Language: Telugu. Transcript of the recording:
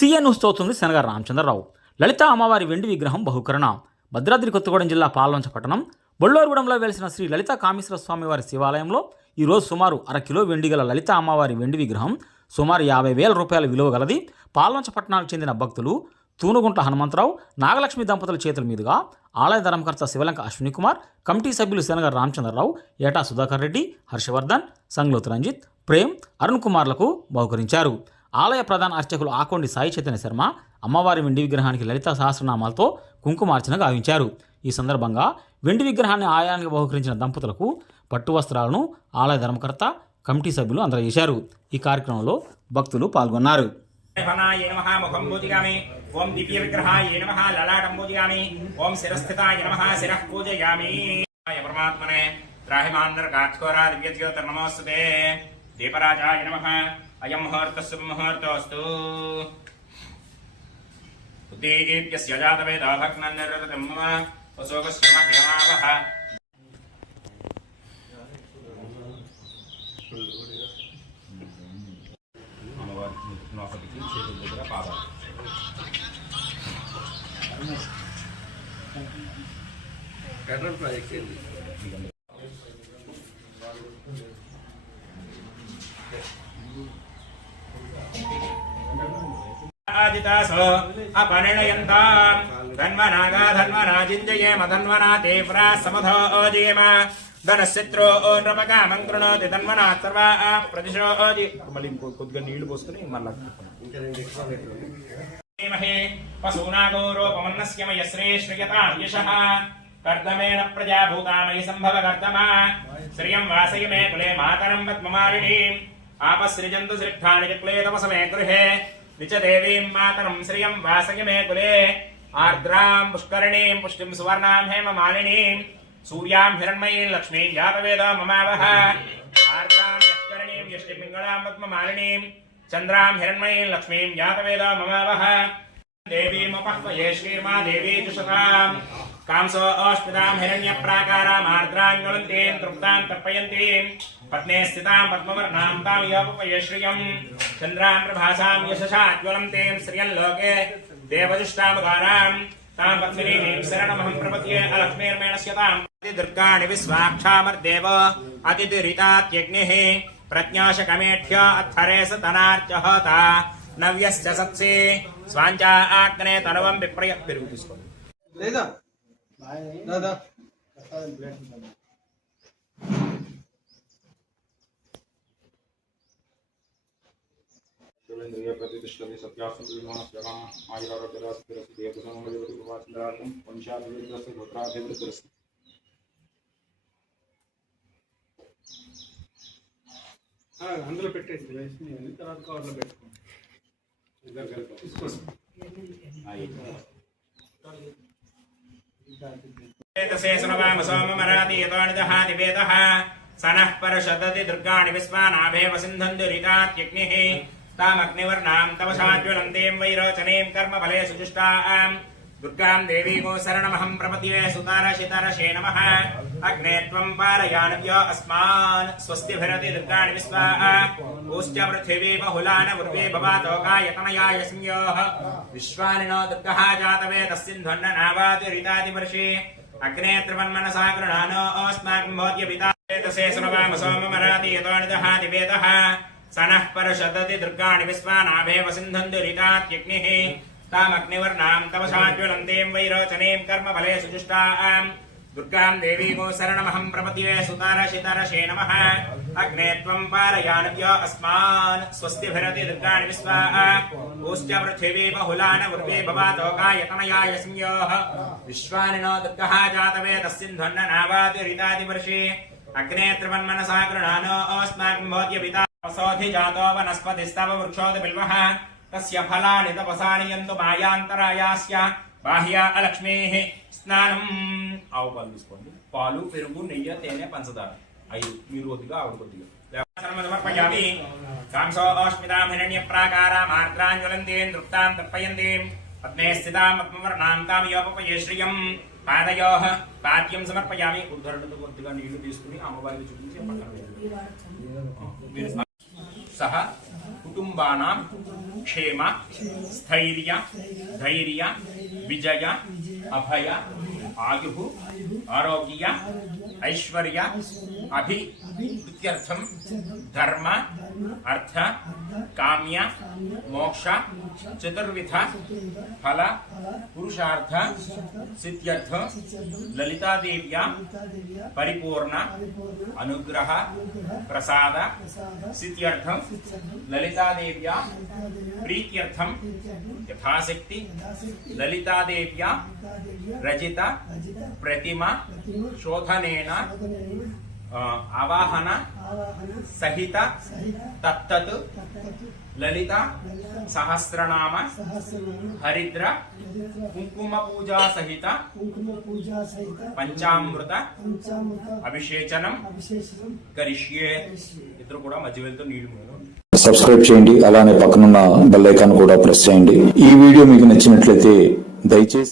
సీఎన్ న్యూస్ చదువుతుంది శనగ రామచంద్రరావు. లలిత అమ్మవారి వెండి విగ్రహం బహుకరణ. భద్రాద్రి కొత్తగూడెం జిల్లా పాల్వంచ పట్టణం బొళ్ళూరుగూడెంలో వెలిసిన శ్రీ లలిత కామేశ్వర స్వామివారి శివాలయంలో ఈరోజు సుమారు అరకిలో వెండి గల లలిత అమ్మవారి వెండి విగ్రహం సుమారు 50,000 రూపాయల విలువ గలది పాల్వంచ పట్టణానికి చెందిన భక్తులు తూనుగుంట్ల హనుమంతరావు, నాగలక్ష్మి దంపతుల చేతుల మీదుగా ఆలయ ధర్మకర్త శివలంక అశ్విని కుమార్, కమిటీ సభ్యులు శనగ రామచంద్రరావు, ఏటా సుధాకర్ రెడ్డి, హర్షవర్ధన్, సంగ్లోత్ రంజిత్, ప్రేమ్, అరుణ్ కుమార్లకు బహుకరించారు. ఆలయ ప్రధాన అర్చకులు ఆకొండి సాయి చైతన్య శర్మ అమ్మవారి వెండి విగ్రహానికి లలిత సహస్రనామాలతో కుంకుమార్చన గావించారు. ఈ సందర్భంగా వెండి విగ్రహాన్ని ఆలయానికి బహుకరించిన దంపతులకు పట్టు వస్త్రాలను ఆలయ ధర్మకర్త, కమిటీ సభ్యులు అందజేశారు. ఈ కార్యక్రమంలో భక్తులు పాల్గొన్నారు. ఓం దివ్య విగ్రహాయ నమః లలాటం పూజయామి. ఓం శిరస్థితాయ నమః శిరః పూజయామి. పరమాత్మనే త్రాహిమాన్నరకాక్షోరా దివ్యజ్యోతిర్నమోస్తుతే. దీపరాజాయ నమః. అయం ముహూర్తః శుభముహూర్తోऽస్తు. ఉద్దీప్యస్య జాతవేదో భగ్నం నిరృతం వసోగస్య మహ్యమావహ. నోకటికి చేతుల దగ్గర పాదాలు ఫెడరల్ ప్రాజెక్ట్ ఏంది? ఆదితాసో అపరిణయంతాం ధన్వనాగా ధన్వనాజింజయేమ ధన్వనా తీవ్రా సమధో ఓజయేమ ధనశత్రో నృపకామం కృణోతి ధన్వనా సర్వా ప్రదిశో ఓజి. మళ్ళీ కొద్దిగా నీళ్లు పోసుకుని మళ్ళీ పశూనాగో రూపమన్నస్యమయ శ్రేష్ఠయతాం యశః కర్దమేణ ప్రజాభూతామయి సంభవ కర్దమా శ్రియం వాసయ మే కులే మాతరం పద్మమాలినీం ఆపసృజంతు శ్రిక్షాణి చక్లే తమసమే గృహే నిచ దేవీం మాతరం శ్రియం వాసయ మే కులే ఆర్ద్రాం పుష్కరిణీం పుష్టిం సువర్ణాం హేమ మాలినీం సూర్యాం హిరణ్మయీం లక్ష్మీం జాతవేద మమావహ ఆర్ద్రాం యష్కరిణీం యష్టిం పింగళాం పద్మమాలినీం చంద్రాం హిరణ్మయీం లక్ష్మీం జాతవేద మమావహ దేవీమపహ్వయే శ్రీర్మా దేవీ చుషతాం కాంసో ఓష్పితాం హిరణ్యప్రాకారాం ఆర్ద్రాం జ్వలంతీం తృప్తాం తర్పయంతీం పద్మే స్థితాం పద్మవర్ణాం తాం యోపహ్వయే శ్రియం చంద్రాం ప్రభాసాం యశసా జ్వలంతీం శ్రియం లోకే దేవజుష్టాముదారాం తాం పద్మినీం శరణమహం ప్రపద్యే అలక్ష్మీర్మేణస్యతాం. దుర్గాణి విశ్వాక్షామర్దేవ అతిథిరితాత్యగ్నిః ప్రజ్ఞాశకమేఢ్య అత్థరే సతనార్చహత నవ్యశ్చ సత్సే స్వాంచా ఆగ్నే తనవం విప్రయ. పెరుగు తీసుకోండి లేదా దాదా. ప్రతిష్టమి సత్యాసంద్రమాస్యమా ఆయురారోగ్యరాస్తిరసి దేవసంగయోతి ఉపవాసంద్రాలం వంశాభివృద్ధి గోత్రాభివృద్ధి. అందులో పెట్టేసి వేసి తర్వాత కవర్లో పెట్టుకోండి. సనః పరషదతి దుర్గాణి విశ్వానాభేవ సింధంతు రితాత్యగ్నిః తామగ్నివర్ణాం తవశాజ్వలంతీం వైరోచనీం కర్మఫలే సుజుష్టాం దుర్గాం దేవీమో శరణమహం ప్రపద్యే సుతారశితరశే నమః. అగ్నే త్వం పారయానవ్యో అస్మాన్ స్వస్తిభిరతి దుర్గాణి విశ్వా ఊశ్చ పృథివీ బహుళాన ఉర్వే భవాతోకాయతనయాయ సంయోః విశ్వానినో దుర్గః జాతవేదస్సింధన్న నావాతి రితాది వర్షే అగ్నే త్రివన్మనసా గృహానో అస్మాకం భవత్య పితా తసే సునవామ సోమమరాతి యతోనిదః దివేదః సనః పరషదతి దుర్గాణి విశ్వానాభేవ సింధంతు రితాత్యగ్నిః తామగ్నివర్ణాం తవశాజ్వలంతీం వైరోచనీం కర్మఫలే సుజుష్టాం దుర్గాం దేవీమో శరణమహం ప్రపద్యే సుతారశితరశే నమః. అగ్నే త్వం పారయానవ్యో అస్మాన్ స్వస్తిభిరతి దుర్గాణి విశ్వా ఊశ్చ పృథివీ బహుళాన ఉర్వే భవాతోకాయతనయాయ సంయోః విశ్వానినో దుర్గః జాతవేదస్సింధన్న నావాతి రితాది వర్షే అగ్నే త్రివన్మనసా గృహానో అస్మాకం భవత్య పితా వసోధిజాతో వనస్పతిస్తవ వృక్షోది బిల్వః తస్య ఫలాని తపసాని యంతు మాయాంతరాయాస్య బాహ్య అలక్ష్మీః. స్నానం. ఆవు పాలు తీసుకోండి. పాలు, పెరుగు, నెయ్యి, తేనె, పంచదార 5. మీరు కొద్దిగా ఆవిడ కొద్దిగా. సమర్పయామి. కాంసో ఓష్మితాం హిరణ్యప్రాకారాం ఆర్ద్రాం జ్వలంతీం తృప్తాం తర్పయంతీం పద్మే స్థితాం పద్మవర్ణాం తాం యోపహ్వయే శ్రియం పాదయోః పాద్యం సమర్పయామి. ఉద్ధరణతో కొద్దిగా నీళ్లు తీసుకుని అమ్మవారికి చూపించి సహ కుటుంబానాం క్షేమ స్థైర్య ధైర్య విజయ అభయ ఆయు ఆరోగ్య ఐశ్వర్య అభివృద్ధ్యర్థం ధర్మ అర్థ కామ్య మోక్ష చతుర్విధ ఫల పురుషార్థ సిద్ధ్యర్థ లలితాదేవ్యా పరిపూర్ణ అనుగ్రహ ప్రసాద సిద్ధ్యర్థం లలితాదేవ్యా ప్రీత్యర్థం యథాశక్తి లలితాదేవ్యా రచిత ప్రతిమ శోధనేన ఆవాహన సహిత తత్తత్ లలిత సహస్రనామ హరిద్ర కుంకుమ పూజా సహిత పంచామృత అభిషేచనం కరిష్యే. ఇద్దరు కూడా మధ్య వెళ్తూ నీళ్లు సబ్స్క్రైబ్ చేయండి, అలానే పక్కనున్న బెల్ ఐకాన్ కూడా ప్రెస్ చేయండి. ఈ వీడియో మీకు నచ్చినట్లయితే దయచేసి